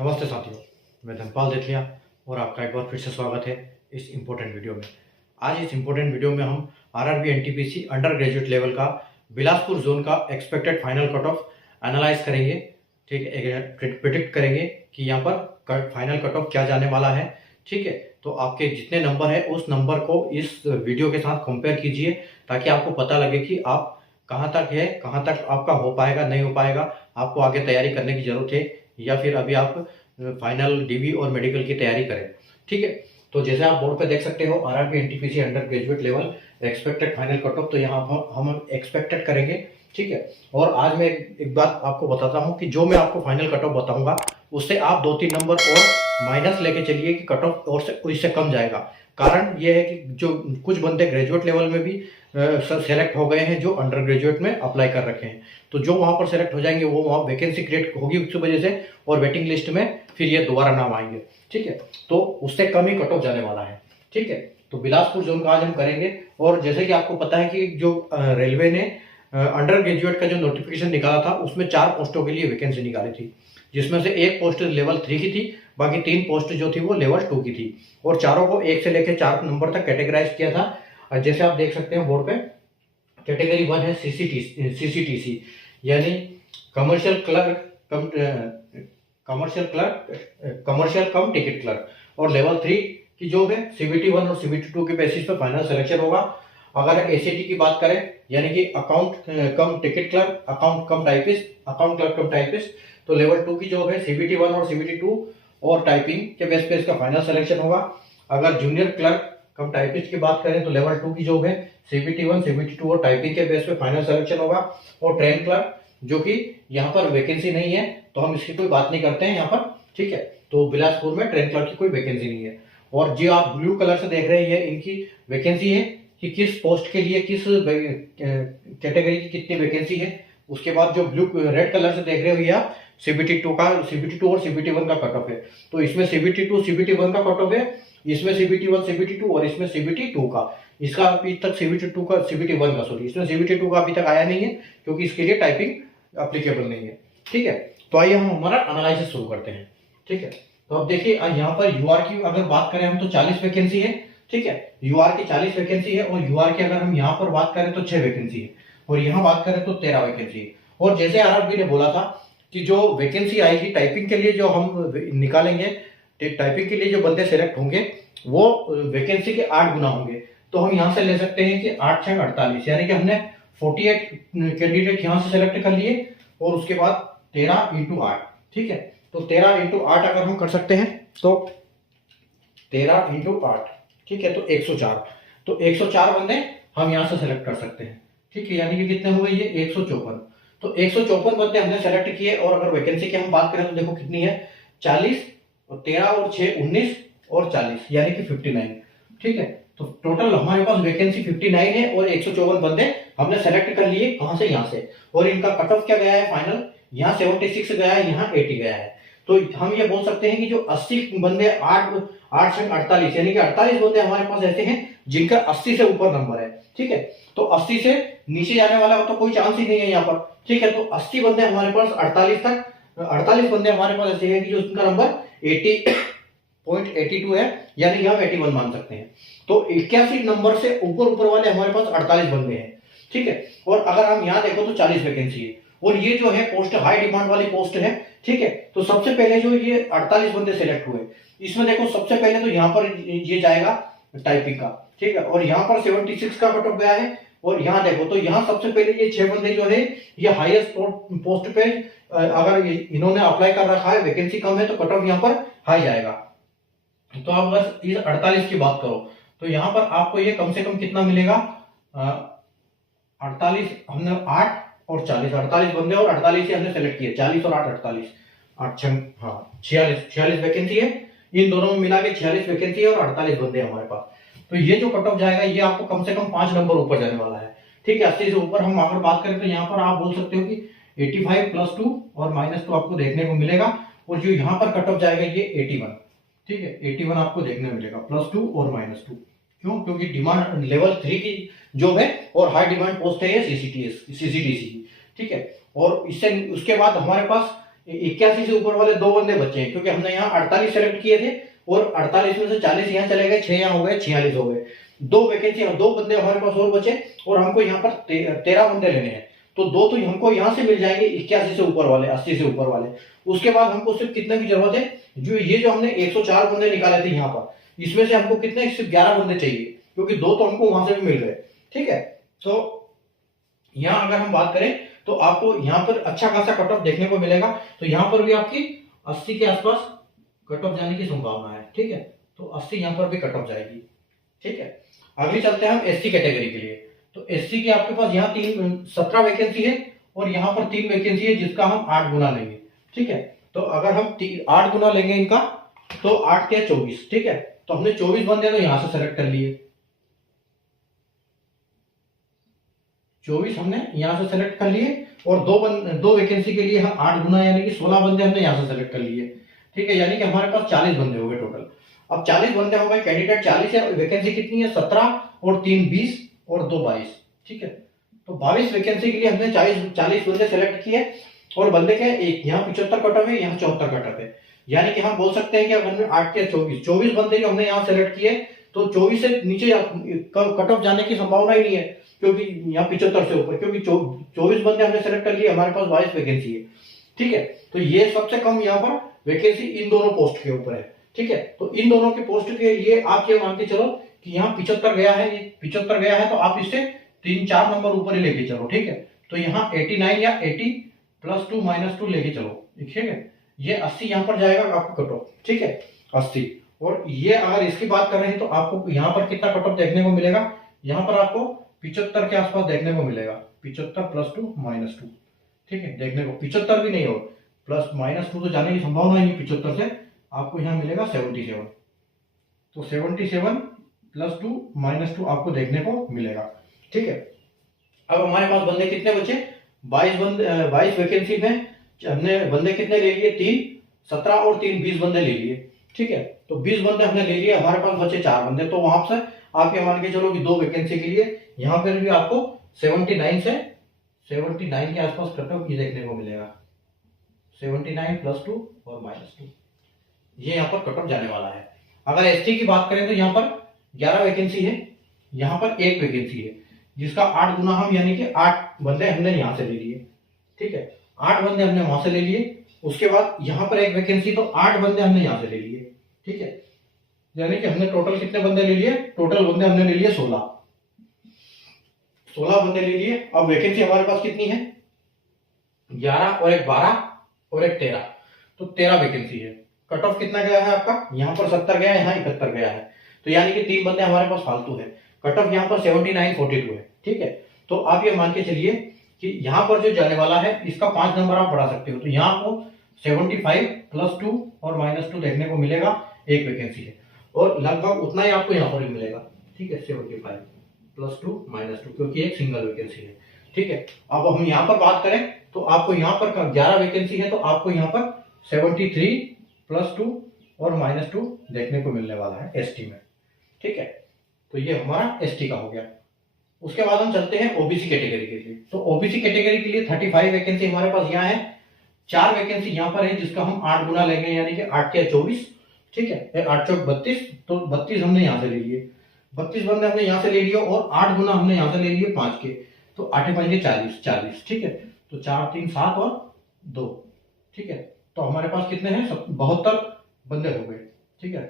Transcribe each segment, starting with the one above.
नमस्ते साथियों, मैं धनपाल देथिया और आपका एक बार फिर से स्वागत है इस इम्पोर्टेंट वीडियो में। आज इस इम्पोर्टेंट वीडियो में हम RRB NTPC under graduate level का बिलासपुर जोन का expected final cut off analyse करेंगे। ठीक है, प्रिडिक्ट करेंगे कि यहाँ पर फाइनल कट ऑफ क्या जाने वाला है। ठीक है, तो आपके जितने नंबर है उस नंबर को इस वीडियो के साथ कंपेयर कीजिए ताकि आपको पता लगे कि आप कहाँ तक है, कहाँ तक आपका हो पाएगा, नहीं हो पाएगा, आपको आगे तैयारी करने की जरूरत है या फिर अभी आप फाइनल डीवी और मेडिकल की तैयारी करें। ठीक है, तो जैसे आप बोर्ड पे देख सकते हो RRB NTPC under graduate level expected final cut off, तो यहाँ पर हम एक्सपेक्टेड करेंगे। ठीक है, और आज मैं एक बात आपको बताता हूँ कि जो मैं आपको फाइनल कट ऑफ बताऊंगा उससे आप 2-3 नंबर और माइनस लेके चलिए कि कट ऑफ और से इससे कम जाएगा। कारण ये है कि जो कुछ बंदे ग्रेजुएट लेवल में भी सेलेक्ट हो गए हैं जो अंडर ग्रेजुएट में अप्लाई कर रखे हैं, तो जो वहाँ पर सेलेक्ट हो जाएंगे वो वहाँ वैकेंसी क्रिएट होगी उस वजह से और वेटिंग लिस्ट में फिर ये दोबारा नाम आएंगे। ठीक है, तो उससे कम ही कट ऑफ जाने वाला है। ठीक है, तो बिलासपुर जोन का आज हम करेंगे। और जैसे कि आपको पता है कि जो रेलवे ने अंडर ग्रेजुएट का जो नोटिफिकेशन निकाला था उसमें 4 पोस्टों के लिए वैकेंसी निकाली थी, जिसमें से एक पोस्ट लेवल 3 की थी, बाकी 3 पोस्ट जो थी वो लेवल 2 की थी और चारों को 1 से लेकर 4 नंबर तक कैटेगराइज किया था। और जैसे आप देख सकते हैं बोर्ड पे, कैटेगरी 1 है सीसीटीसी यानी कमर्शियल क्लर्क कमर्शियल कम टिकट क्लर्क, और लेवल 3 की जो है सीबीटी 1 और सीबीटी 2 के बेसिस पे फाइनल सिलेक्शन होगा। अगर एसीटी की बात करें यानी कि अकाउंट कम टिकट क्लर्क, अकाउंट क्लर्क कम टाइपिस्ट, तो लेवल 2 की जॉब है सीबीटी 1 और सीबीटी 2 और टाइपिंग के बेस पे इसका फाइनल सिलेक्शन होगा। अगर जूनियर क्लर्क कम टाइपिस्ट की बात करें तो लेवल 2 की जॉब है सीबीटी 1 सीबीटी 2 और टाइपिंग के बेस पे फाइनल सिलेक्शन होगा। और ट्रेन क्लर्क जो कि यहाँ पर वैकेंसी नहीं है तो हम इसकी कोई बात नहीं करते हैं यहाँ पर। ठीक है, तो बिलासपुर में ट्रेन क्लर्क की कोई वैकेंसी नहीं है। और जो आप ब्लू कलर से देख रहे हैं इनकी वैकेंसी है कि किस पोस्ट के लिए किस कैटेगरी की कितनी वैकेंसी है। उसके बाद जो ब्लू रेड कलर से देख रहे हो आप सीबीटी 2 और सीबीटी 1 का कट ऑफ है, तो इसमें सीबीटी 2 सीबीटी 1 का कट ऑफ है, इसमें सीबीटी 1 सीबीटी 2 और इसमें सीबीटी 2 का। इसका अभी तक सीबीटी 1 का सॉरी इसमें सीबीटी 2 का अभी तक आया नहीं है क्योंकि इसके लिए टाइपिंग एप्लीकेबल नहीं है। ठीक है, तो आइए हम हमारा एनालिसिस शुरू करते हैं। ठीक है, तो अब देखिए यहाँ पर यूआर की अगर बात करें हम तो 40 वैकेंसी है। ठीक है, यूआर की 40 वैकेंसी है और यूआर की अगर हम यहाँ पर बात करें तो 6 वैकेंसी है और यहाँ बात करें तो 13 वैकेंसी है। और जैसे आरआरबी ने बोला था कि जो वैकेंसी आएगी टाइपिंग के लिए जो हम निकालेंगे, टाइपिंग के लिए जो बंदे सेलेक्ट होंगे वो वैकेंसी के 8 गुना होंगे। तो हम यहाँ से ले सकते हैं कि 8 6 48 यानी कि हमने 48 कैंडिडेट यहाँ से सेलेक्ट कर लिए और उसके बाद 13 × 8। ठीक है, तो 13 × 8 अगर हम कर सकते हैं तो 13 × 8, ठीक है, तो 104। तो 104 बंदे हम यहाँ से सेलेक्ट कर सकते हैं। ठीक है, यानी कि कितने हुए ये 154। तो 154 बंदे हमने सेलेक्ट किए और अगर वैकेंसी की हम बात करें तो देखो कितनी है 40 और 13 और 6 19 और 40 यानी कि 59। ठीक है, तो टोटल हमारे पास वैकेंसी 59 है और 154 बंदे हमने सेलेक्ट कर लिए। कहां से? यहाँ से। और इनका कट ऑफ क्या गया है फाइनल? यहाँ 76 गया है, यहाँ 80 गया है। तो हम ये बोल सकते हैं कि जो 80 बंदे 8 48 यानी कि 48 बंदे हमारे पास ऐसे हैं जिनका 80 से ऊपर नंबर है। ठीक है, तो 80 से नीचे जाने वाला तो कोई चांस ही नहीं है यहाँ पर। ठीक है, तो 80 बंदे हमारे पास 48 बंदे हमारे पास ऐसे हैं कि जो उनका नंबर 80.82 है, यानी कि हम 81 मान सकते हैं। तो 81 नंबर से ऊपर वाले हमारे पास 48 बंदे हैं। ठीक है, और अगर हम यहाँ देखो तो 40 वैकेंसी है और ये जो है पोस्ट हाई डिमांड वाली पोस्ट है। ठीक है, तो सबसे पहले जो ये 48 बंदे सिलेक्ट हुए, इसमें देखो सबसे पहले तो यहाँ पर ये जाएगा टाइपिंग का। ठीक है, और यहाँ पर 76 का कट ऑफ गया है और यहाँ देखो तो यहाँ सबसे पहले ये 6 बंदे जो है ये हाईएस्ट पोस्ट पे अगर इन्होंने अप्लाई कर रखा है, वैकेंसी कम है तो कट ऑफ यहाँ पर हाई जाएगा। तो आप अगर इस 48 की बात करो तो यहाँ पर आपको ये कम से कम कितना मिलेगा 48 हमने 8 और 40 48 बंदे और 48 ही हमने सेलेक्ट किए, 40 और 8 48 8 हाँ 46 वैकेंसी है। इन दोनों में मिला के 46 वैकेंसी है और 48 बंदे हमारे पास। तो ये जो कट ऑफ जाएगा ये आपको कम से कम 5 नंबर ऊपर जाने वाला है। ठीक है, 80 से ऊपर हम अगर बात करें तो यहाँ पर आप बोल सकते हो कि 85 +2 और -2 आपको देखने को मिलेगा। और जो यहाँ पर कट ऑफ जाएगा ये 81। ठीक है, 81 आपको देखने मिलेगा +2 और -2। क्यों? क्योंकि डिमांड लेवल 3 की जॉब है और हाई डिमांड पोस्ट है ये सीसीटीसी। ठीक है, और इससे उसके बाद हमारे पास 81 से ऊपर वाले 2 बंदे बचे हैं, क्योंकि हमने यहाँ 48 सेलेक्ट किए थे और 48 में से 40 यहाँ चले गए, 6 यहाँ हो गए, 46 हो गए। 2 वैकेंसी, 2 बंदे हमारे पास और बचे और हमको यहाँ पर 13 बंदे लेने हैं। तो 2 तो हमको यहाँ से मिल जाएंगे 81 से ऊपर वाले, 80 से ऊपर वाले। उसके बाद हमको सिर्फ कितने की जरूरत है, जो हमने 104 बंदे निकाले थे यहाँ पर, इसमें से हमको कितने, सिर्फ 11 बंदे चाहिए, क्योंकि 2 तो हमको वहां से भी मिल गए। ठीक है, तो यहाँ अगर हम बात करें तो आपको यहाँ पर अच्छा खासा कट ऑफ देखने को मिलेगा। तो यहाँ पर भी आपकी 80 के आसपास कट ऑफ जाने की संभावना है। ठीक है, तो 80 यहाँ पर भी कट ऑफ जाएगी। ठीक है, अगली चलते हैं हम एससी कैटेगरी के लिए। तो एससी की आपके पास यहाँ 17 वैकेंसी है और यहाँ पर 3 वैकेंसी है, जिसका हम 8 गुना लेंगे। ठीक है, तो अगर हम 8 गुना लेंगे इनका, तो 8 के 24। ठीक है, तो हमने 24 बंदे तो यहाँ से सेलेक्ट कर लिए, 24 हमने यहाँ से सेलेक्ट कर लिए और 2 वैकेंसी के लिए हम 8 गुना यानी कि 16 बंदे हमने यहाँ से सेलेक्ट कर लिए। ठीक है, यानी कि हमारे पास 40 बंदे हो गए टोटल। अब 40 बंदे हो गए, कैंडिडेट 40 है, वैकेंसी कितनी है 17 और 3 20 और 2 22। ठीक है, तो 22 वैकेंसी के लिए हमने 40 बंदे सेलेक्ट किए और बंदे के एक यहाँ 75 कट ऑफ है, यहाँ 74 कट ऑफ है। यानी कि हम बोल सकते हैं कि अगर 8 के 24 बंदे जो हमने यहाँ सेलेक्ट किए, तो 24 से नीचे कट ऑफ जाने की संभावना ही नहीं है, क्योंकि यहाँ 75 से ऊपर, क्योंकि 24 बंदे हमने सेलेक्ट कर लिए, हमारे पास 22 वैकेंसी है। ठीक है, तो ये सबसे कम यहाँ पर वैकेंसी इन दोनों पोस्ट के ऊपर है। ठीक है, तो इन दोनों के पोस्ट के लिए आप ये मान के चलो कि यहाँ 75 गया है, ये 75 गया है, तो आप इससे 3-4 नंबर ऊपर ही लेके चलो। ठीक है, तो यहाँ 89 या 80 +2 -2 लेके चलो। ठीक है, ये 80 यहाँ पर जाएगा आपको कट ऑफ। ठीक है, 80। और ये अगर इसकी बात कर रहे हैं तो आपको यहाँ पर कितना कट ऑफ देखने को मिलेगा, यहाँ पर आपको 75 के आसपास देखने को मिलेगा। 75 +2 -2। ठीक है, देखने को 75 भी नहीं हो, +-2 तो जाने की संभावना ही नहीं। 75 से आपको यहाँ मिलेगा 77। तो 77 +2 -2 आपको देखने को मिलेगा। ठीक है, अब हमारे पास बंदे कितने बचे, 22 वैकेंसी में हमने बंदे कितने ले लिए, 3 17 और 3 20 बंदे ले लिए। ठीक है, तो 20 बंदे हमने ले लिए, हमारे पास बचे 4 बंदे। तो वहां से आप ये मान के चलो कि 2 वैकेंसी के लिए यहाँ पर भी आपको 79 के आसपास कट ऑफ देखने को मिलेगा। 79 +2 और -2, ये यहाँ पर कट ऑफ जाने वाला है। अगर एसटी की बात करें तो यहाँ पर 11 वैकेंसी है, यहाँ पर 1 वैकेंसी है, जिसका 8 गुना हम यानी कि 8 बंदे हमने यहाँ से ले लिए। ठीक है, 8 बंदे हमने वहां से ले लिए। उसके बाद यहाँ पर 1 वैकेंसी, तो 8 बंदे हमने यहाँ से ले लिए। ठीक है, यानी कि हमने टोटल कितने बंदे ले लिए, टोटल बंदे हमने ले लिए 16 बंदे ले लिए। अब वैकेंसी हमारे पास कितनी है, 11 और 1 12 और 1 13, तो 13 वैकेंसी है। कट ऑफ कितना गया है आपका, यहाँ पर 70 गया है, यहाँ 71 गया है, तो यानी कि 3 बंदे हमारे पास फालतू है। कट ऑफ यहाँ पर 79 42 है। ठीक है, तो आप ये मान के चलिए कि यहाँ पर जो जाने वाला है इसका 5 नंबर आप बढ़ा सकते हो, तो यहाँ आपको 75 +2 और -2 देखने को मिलेगा। 1 वैकेंसी है और लगभग उतना ही आपको यहाँ पर भी मिलेगा। ठीक है, 75 +2 -2, क्योंकि एक सिंगल वैकेंसी है। ठीक है, अब हम यहाँ पर बात करें तो आपको यहाँ पर 11 वैकेंसी है, तो आपको यहाँ पर 73 +2 और -2 देखने को मिलने वाला है एसटी में। ठीक है, तो ये हमारा एसटी का हो गया। उसके बाद हम चलते हैं ओबीसी कैटेगरी के लिए। तो ओबीसी कैटेगरी के लिए 35 वैकेंसी हमारे पास यहाँ है, 4 वैकेंसी यहाँ पर है, जिसका हम 8 गुना लेंगे, यानी कि 8 के 24। ठीक है, 8 चौक 32, तो 32 हमने यहाँ से ले लिए, 32 बंदे हमने यहाँ से ले लिए और 8 गुना हमने यहाँ से ले लिए 5 के, तो 8 5 40। ठीक है, तो 4 3 7 और 2। ठीक है, तो हमारे पास कितने हैं, 72 बंदे हो गए। ठीक है,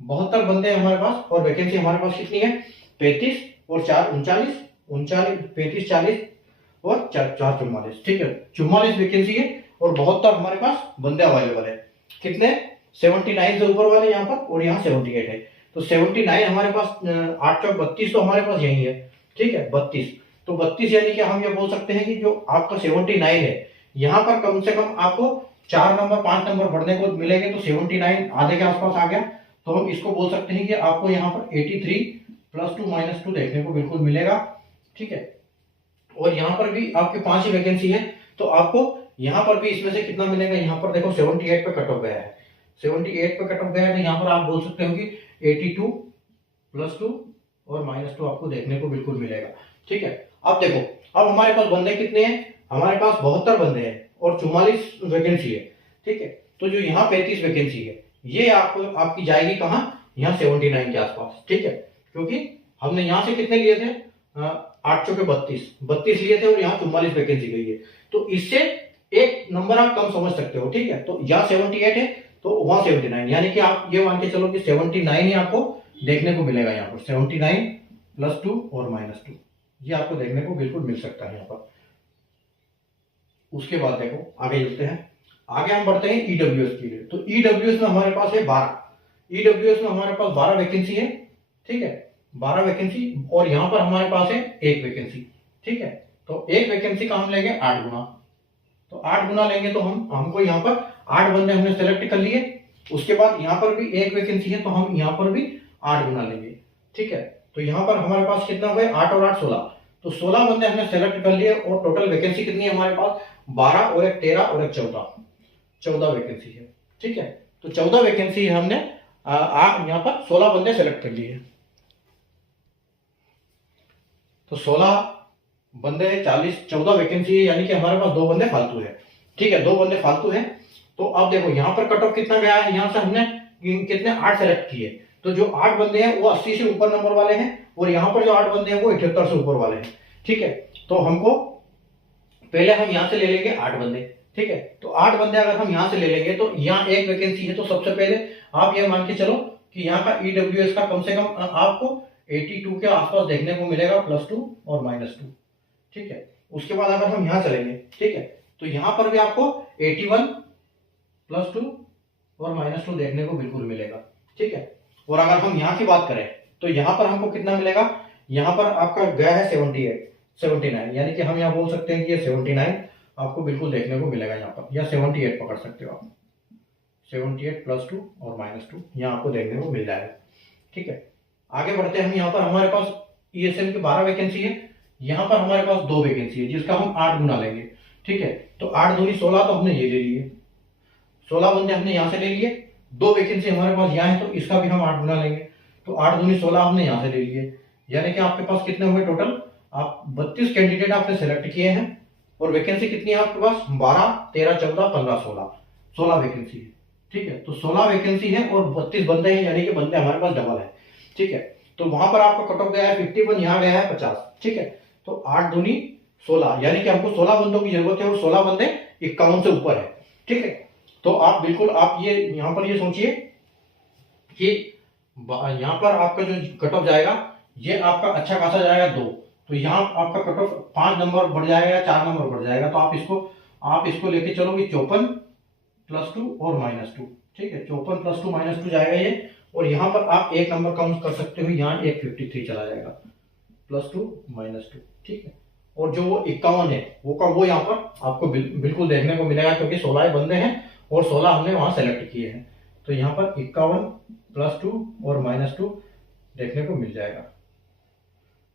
72 बंदे हमारे पास, और वैकेंसी हमारे पास कितनी है, 35 और 4 39, 35 40 और 4 44। ठीक है, 44 वैकेंसी है और 72 हमारे पास बंदे अवेलेबल है। कितने, 79 से ऊपर वाले यहाँ पर, और यहाँ 78 है, तो 79 हमारे पास, 8 चौक 32 तो हमारे पास यही है। ठीक है, 32, तो 32 यानी कि हम ये बोल सकते हैं कि जो आपका 79 है, यहाँ पर कम से कम आपको 4 नंबर 5 नंबर बढ़ने को मिलेंगे, तो 79 आधे के आसपास आ गया। तो हम इसको बोल सकते हैं कि आपको यहाँ पर 83 +2 -2 देखने को बिल्कुल मिलेगा। ठीक है, और यहाँ पर भी आपके 5 ही वैकेंसी है, तो आपको यहाँ पर भी इसमें से कितना मिलेगा, यहाँ पर देखो 78 पे कट ऑफ गया है, 78 पे कट ऑफ गया है, तो यहाँ पर आप बोल सकते हो कि 82 +2 और -2 आपको देखने को बिल्कुल मिलेगा। ठीक है, अब देखो, अब हमारे पास बंदे कितने हैं, हमारे पास 72 बंदे हैं, और 44 वैकेंसी है, ठीक है। तो जो यहाँ 35 वैकेंसी है ये आपको आपकी जाएगी कहाँ, यहाँ 79 के आसपास, ठीक है। क्योंकि हमने यहाँ से कितने लिए थे, 8 चौके 32 लिए थे और यहाँ 44 वैकेंसी गई है। तो इससे एक नंबर आप कम समझ सकते हो, ठीक है। तो यहाँ 78 है तो वहां 79, यानी कि आप ये मान के चलो कि 79 ही आपको देखने को मिलेगा यहाँ पर। 79 + 2 और -2 ये आपको देखने को बिल्कुल मिल सकता है यहाँ पर। उसके बाद देखो आगे चलते हैं, आगे हम बढ़ते हैं ईडब्ल्यूएस के लिए। तो ईडब्ल्यूएस में हमारे पास है 12, ईडब्ल्यूएस में हमारे पास 12 वैकेंसी है, ठीक है। 12 वैकेंसी और यहाँ पर हमारे पास है 1 वैकेंसी, ठीक है। तो 1 वैकेंसी का हम लेंगे 8 गुना, तो 8 गुना लेंगे तो हमको यहाँ पर 8 बंदे हमने सेलेक्ट कर लिए। उसके बाद यहाँ पर भी 1 वैकेंसी है तो हम यहाँ पर भी 8 गुना लेंगे, ठीक है। तो यहाँ पर हमारे पास कितना हुआ, 8 और 8 16, तो 16 बंदे हमने सेलेक्ट कर लिए और टोटल वैकेंसी कितनी है हमारे पास, 12 और एक 13 और एक 14 वैकेंसी है, ठीक है। तो 14 वैकेंसी हमने यहाँ पर 16 बंदे सेलेक्ट कर लिए। तो 16 बंदे 14 वैकेंसी है, यानी कि हमारे पास 2 बंदे फालतू है, ठीक है। 2 बंदे फालतू है। तो अब देखो यहाँ पर कट ऑफ कितना गया है, यहाँ से हमने कितने 8 सेलेक्ट किए, तो जो 8 बंदे हैं वो 80 से ऊपर नंबर वाले हैं और यहाँ पर जो 8 बंदे हैं वो 78 से ऊपर वाले हैं, ठीक है। तो हमको पहले हम यहाँ से ले लेंगे 8 बंदे, ठीक है। तो 8 बंदे अगर हम यहाँ से ले लेंगे तो यहाँ 1 वैकेंसी है, तो सबसे पहले आप ये मान के चलो कि यहाँ का ईडब्ल्यूएस का कम से कम आपको 82 के आसपास देखने को मिलेगा, +2 और -2, ठीक है। उसके बाद अगर हम यहाँ चलेंगे, ठीक है, तो यहाँ पर भी आपको 81 +2 और -2 देखने को बिल्कुल मिलेगा, ठीक है। और अगर हम यहाँ की बात करें तो यहाँ पर हमको कितना मिलेगा, यहाँ पर आपका गया है 79, यानी कि हम यहाँ बोल सकते हैं कि ये 79 आपको बिल्कुल देखने को मिलेगा यहाँ पर, या 78 पकड़ सकते हो आप। 78 +2 और -2 यहाँ आपको देखने को मिल जाएगा, ठीक है। आगे बढ़ते हैं हम, यहाँ पर हमारे पास ईएसएम की 12 वैकेंसी है, यहाँ पर हमारे पास 2 वैकेंसी है जिसका हम 8 गुना लेंगे, ठीक है। तो 8 दूनी 16, तो हमने ये ले लिए, 16 बंदे हमने यहाँ से ले लिए। 2 वैकेंसी हमारे पास यहाँ है तो इसका भी हम 8 गुना लेंगे, तो 8 दूनी 16 हमने यहाँ से ले लिए, यानी कि आपके पास कितने हुए टोटल, आप 32 कैंडिडेट आपने सेलेक्ट किए हैं और वैकेंसी कितनी है आपके पास, 12 13 14 15 16 वैकेंसी है, ठीक है। तो 16 वैकेंसी है और 32 बंदे हैं, यानी कि बंदे हमारे पास डबल है, ठीक है। तो वहां पर आपका कट ऑफ गया है 51, यहाँ गया है 50, ठीक है। तो 8 दूनी 16, यानी कि हमको 16 बंदों की जरूरत है और 16 बंदे 51 से ऊपर है, ठीक है। तो आप बिल्कुल आप ये यहाँ पर ये सोचिए कि यहाँ पर आपका जो कट ऑफ जाएगा ये आपका अच्छा खासा जाएगा 2, तो यहाँ आपका कट ऑफ 5 नंबर बढ़ जाएगा या 4 नंबर बढ़ जाएगा। तो आप इसको लेके चलो कि 54 +2 और -2, ठीक है। 54 +2 -2 जाएगा ये, और यहाँ पर आप 1 नंबर काउंट कर सकते हो, यहाँ 153 चला जाएगा, +2 -2, ठीक है। और जो वो 51 है वो यहाँ पर आपको बिल्कुल देखने को मिलेगा, क्योंकि 16 बंदे हैं और 16 हमने वहां सेलेक्ट किए हैं, तो यहाँ पर 51 +2 और -2 देखने को मिल जाएगा,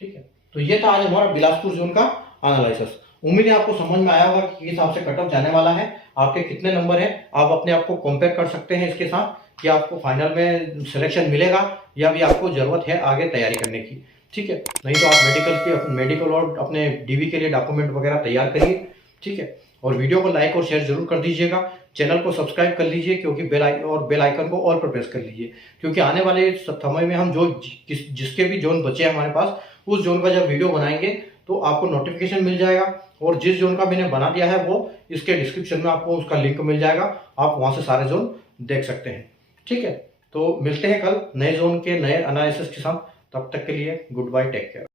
ठीक है। तो ये था आज हमारा बिलासपुर जोन का एनालिसिस। उम्मीद है आपको समझ में आया होगा कि किस हिसाब से कट ऑफ जाने वाला है, आपके कितने नंबर है, आप अपने आप को कंपेयर कर सकते हैं इसके साथ कि आपको फाइनल में सिलेक्शन मिलेगा या भी आपको जरूरत है आगे तैयारी करने की, ठीक है। नहीं तो आप मेडिकल और अपने डीवी के लिए डॉक्यूमेंट वगैरह तैयार करिए, ठीक है। और वीडियो को लाइक और शेयर जरूर कर दीजिएगा, चैनल को सब्सक्राइब कर लीजिए, क्योंकि बेल आइकन को ऑल पर प्रेस कर लीजिए, क्योंकि आने वाले समय में हम जिसके भी जोन बचे हैं हमारे पास, उस जोन का जब वीडियो बनाएंगे तो आपको नोटिफिकेशन मिल जाएगा, और जिस जोन का मैंने बना दिया है वो इसके डिस्क्रिप्शन में आपको उसका लिंक मिल जाएगा, आप वहां से सारे जोन देख सकते हैं, ठीक है। तो मिलते हैं कल नए जोन के नए एनालिसिस के साथ, तब तक के लिए गुड बाय, टेक केयर।